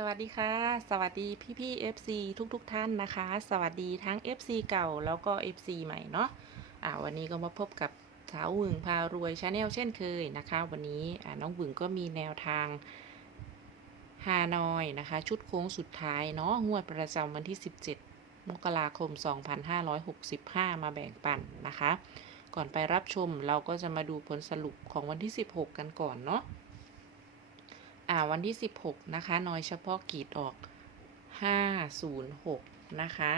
สวัสดีค่ะ สวัสดีพี่พี่ FC ทุกทุกท่านนะคะ สวัสดีทั้ง FC เก่าแล้วก็ FC ใหม่เนาะอ่าวันนี้ก็มาพบกับสาวหวึงพารวยชาแนลเช่นเคยนะคะ วันนี้อ่าน้องหวึงก็มีแนวทางฮานอยนะคะ ชุดโค้งสุดท้ายเนาะงวดประจำวันที่ 17 มกราคม 2565 มาแบ่งปันนะคะ ก่อนไปรับชมเราก็จะมาดูผลสรุปของวันที่ 16 กันก่อนเนาะ อ่าวันที่ 16 นะคะ น้อยเฉพาะกีดออก 506 นะคะ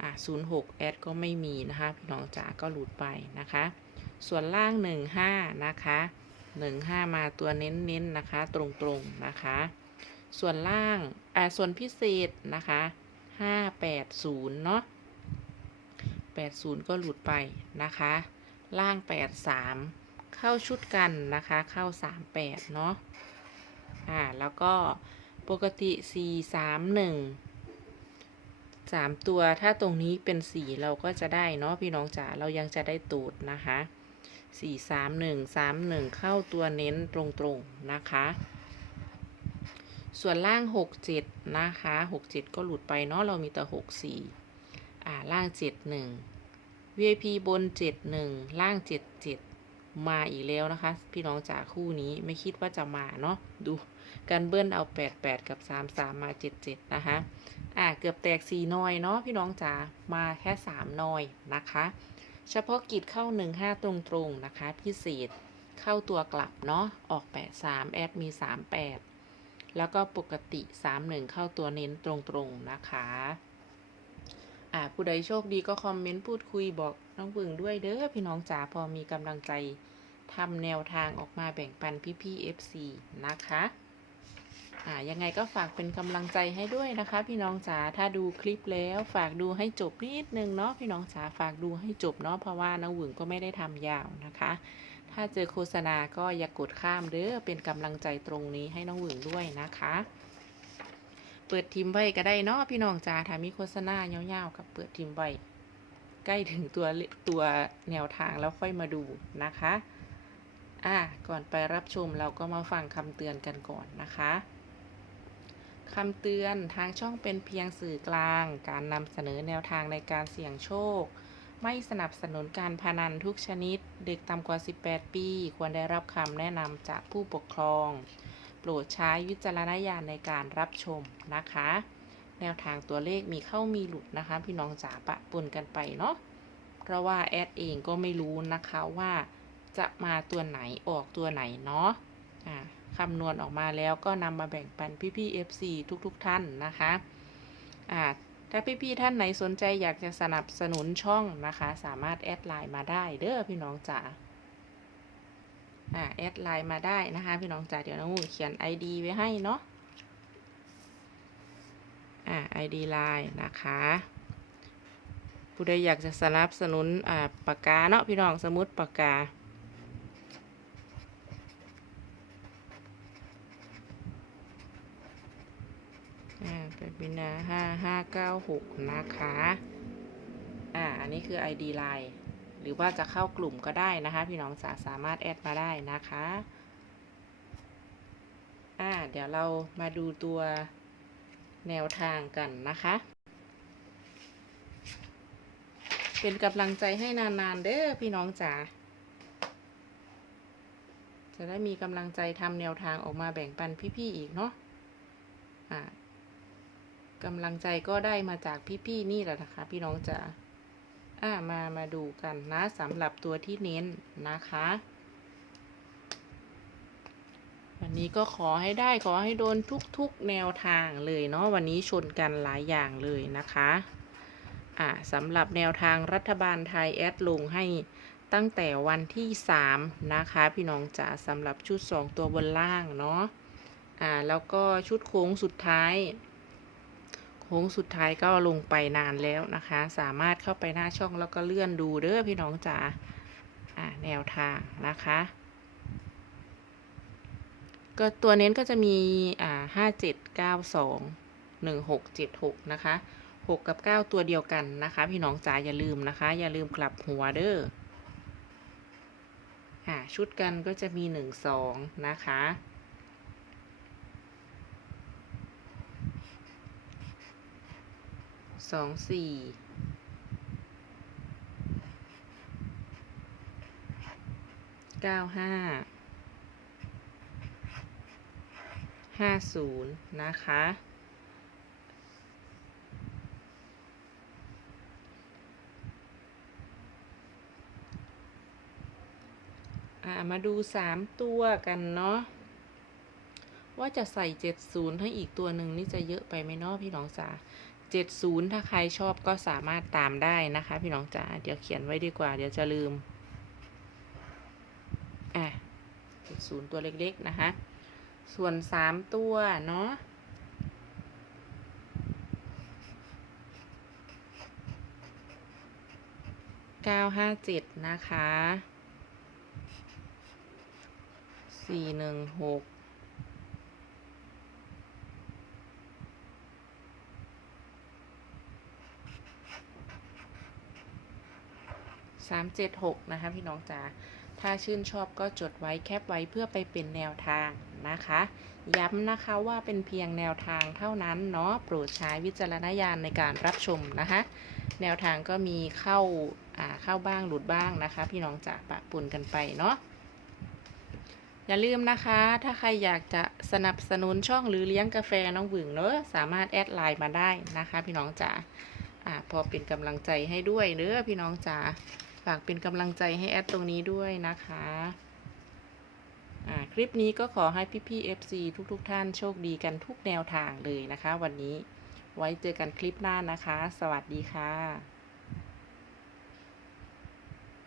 อ่า06แอดก็ไม่มีนะคะ พี่น้องจ๋าก็หลุดไปนะคะ ส่วนล่าง 15 นะคะ 15 มาตัวเน้นๆนะคะตรงๆนะคะ ส่วนล่างอ่าส่วนพิเศษนะคะ 580 เนาะ80 ก็หลุดไปนะคะ ล่าง 83 เข้าชุดกันนะคะ เข้า 38 เนาะ อ่า แล้วก็ปกติ 4 3 1 3 ตัวถ้าตรงนี้เป็น 4 เราก็จะได้เนาะพี่น้องจ๋าเรายังจะได้ตูดนะคะ 4 3 1 3 1 เข้าตัวเน้นตรงๆนะคะ ส่วนล่าง 6 7 นะคะ 6 7 ก็หลุดไปเนาะเรามีแต่ 6 4 อ่าล่าง 7 1 VIP บน 7 1 ล่าง 7 7 มาอีกแล้วนะคะ พี่น้องจ๋าคู่นี้ไม่คิดว่าจะมาเนาะดูการเบิ้ลเอา 88 กับ 33 มา 77 นะคะ อ่าเกือบแตก 4 น้อยเนาะพี่น้องจ๋ามาแค่ 3 น้อยนะคะ เฉพาะกิจเข้า 15 ตรงๆนะคะ พิเศษเข้าตัวกลับเนาะออก 83 แอดมี 38 แล้วก็ปกติ 31 เข้าตัวเน้นตรงๆนะคะ อ่าผู้ใดโชคดีก็คอมเมนต์พูดคุยบอก น้องบึงด้วยเด้อพี่น้องจ๋าพอมีกำลังใจทำแนวทางออกมาแบ่งปันพี่ๆ FC นะคะอ่ายังไงก็ฝากเป็นกำลังใจให้ด้วยนะคะ พี่น้องจ๋าถ้าดูคลิปแล้วฝากดูให้จบนิดนึงเนาะพี่น้องจ๋าฝากดูให้จบเนาะเพราะว่าน้องหวึงก็ไม่ได้ทำยาวนะคะ ถ้าเจอโฆษณาก็อย่ากกดข้ามเด้อเป็นกำลังใจตรงนี้ให้น้องหวึงด้วยนะคะ เปิดทีมไว้ก็ได้เนาะพี่น้องจ๋าถ้ามีโฆษณายาวๆกับเปิดทีมไว้ ใกล้ถึงตัวตัวแนวทางแล้วค่อยมาดูนะคะ อะก่อนไปรับชมเราก็มาฟังคำเตือนกันก่อนนะคะคำเตือนทางช่องเป็นเพียงสื่อกลาง การนำเสนอแนวทางในการเสี่ยงโชค ไม่สนับสนุนการพนันทุกชนิด เด็กต่ำกว่า 18 ปี ควรได้รับคำแนะนำจากผู้ปกครอง โปรดใช้วิจารณญาณในการรับชมนะคะ แนวทางตัวเลขมีเข้ามีหลุดนะคะ พี่น้องจ๋าปะปนกันไปเนาะเพราะว่าแอดเองก็ไม่รู้นะคะว่าจะมาตัวไหนออกตัวไหนเนาะอ่าคำนวณออกมาแล้วก็นำมาแบ่งปันพี่ๆ FC ทุกๆทท่านนะคะอ่าถ้าพี่ๆท่านไหนสนใจอยากจะสนับสนุนช่องนะคะ สามารถแอดไลน์มาได้เด้อพี่น้องจ๋าแอดไลน์มาได้นะคะ พี่น้องจ๋าเดี๋ยวน้องหมูเขียน ID ไว้ให้เนาะ อ่า ID ไลน์นะคะผู้ใดอยากจะสนับสนุนอ่าปากกาเนาะพี่น้องสมุดปากกาอ่าเป็นบินาห้าห้าเก้าหกนะคะ อ่า อันนี้คือ ID Line หรือว่าจะเข้ากลุ่มก็ได้นะคะ พี่น้องสาสามารถแอดมาได้นะคะ อ่า เดี๋ยวเรามาดูตัว แนวทางกันนะคะ เป็นกำลังใจให้นานๆ เด้อพี่น้องจ๋าจะได้มีกำลังใจทำแนวทางออกมาแบ่งปันพี่ๆอีกเนาะอ่ากำลังใจก็ได้มาจากพี่ๆนี่แหละนะคะ พี่น้องจ๋าอ่ามามาดูกันนะสำหรับตัวที่เน้นนะคะ วันนี้ก็ขอให้ได้ขอให้โดนทุกๆแนวทางเลยเนาะวันนี้ชนกันหลายอย่างเลยนะคะอ่าสำหรับแนวทางรัฐบาลไทยแอดลงให้ตั้งแต่วันที่ 3 นะคะ พี่น้องจ๋าสำหรับชุด 2 ตัวบนล่างเนาะอ่าแล้วก็ชุดโค้งสุดท้าย โค้งสุดท้ายก็ลงไปนานแล้วนะคะ สามารถเข้าไปหน้าช่องแล้วก็เลื่อนดูเด้อพี่น้องจ๋าอ่าแนวทางนะคะ ก็ตัวเน้นก็จะมีอ่าห้าเจ็ดเก้าสองหนึ่งหกเจ็ดหกนะคะหกกับเก้าตัวเดียวกันนะคะ พี่น้องจ๋าอย่าลืมนะคะ อย่าลืมกลับหัวเด้ออ่าชุดกันก็จะมีหนึ่งสองนะคะสองสี่เก้าห้า ห้าศูนย์นะคะ มาดูสามตัวกันเนาะ ว่าจะใส่เจ็ดศูนย์ให้อีกตัวหนึ่งนี่จะเยอะไปไหมเนาะพี่น้องจ๋าเจ็ดศูนย์ถ้าใครชอบก็สามารถตามได้นะคะ พี่น้องจ๋า เดี๋ยวเขียนไว้ดีกว่า เดี๋ยวจะลืม อะเจ็ดศูนย์ตัวเล็กๆนะคะ ส่วนสามตัวเนาะเก้าห้าเจ็ดนะคะสี่หนึ่งหกสามเจ็ดหกนะคะพี่น้องจ๋าถ้าชื่นชอบก็จดไว้แคปไว้เพื่อไปเป็นแนวทาง นะคะ ย้ำนะคะว่าเป็นเพียงแนวทางเท่านั้นเนาะโปรดใช้วิจารณญาณในการรับชมนะคะ แนวทางก็มีเข้าอ่าเข้าบ้างหลุดบ้างนะคะ พี่น้องจ๋าปะปนกันไปเนาะอย่าลืมนะคะ ถ้าใครอยากจะสนับสนุนช่องหรือเลี้ยงกาแฟน้องหวึงเนอะสามารถแอดไลน์มาได้นะคะ พี่น้องจ๋าอ่าพอเป็นกำลังใจให้ด้วยเนอะพี่น้องจ๋าฝากเป็นกำลังใจให้แอดตรงนี้ด้วยนะคะ คลิปนี้ก็ขอให้พี่ๆ FC ทุกๆทท่านโชคดีกันทุกแนวทางเลยนะคะ วันนี้ไว้เจอกันคลิปหน้านะคะ สวัสดีค่ะ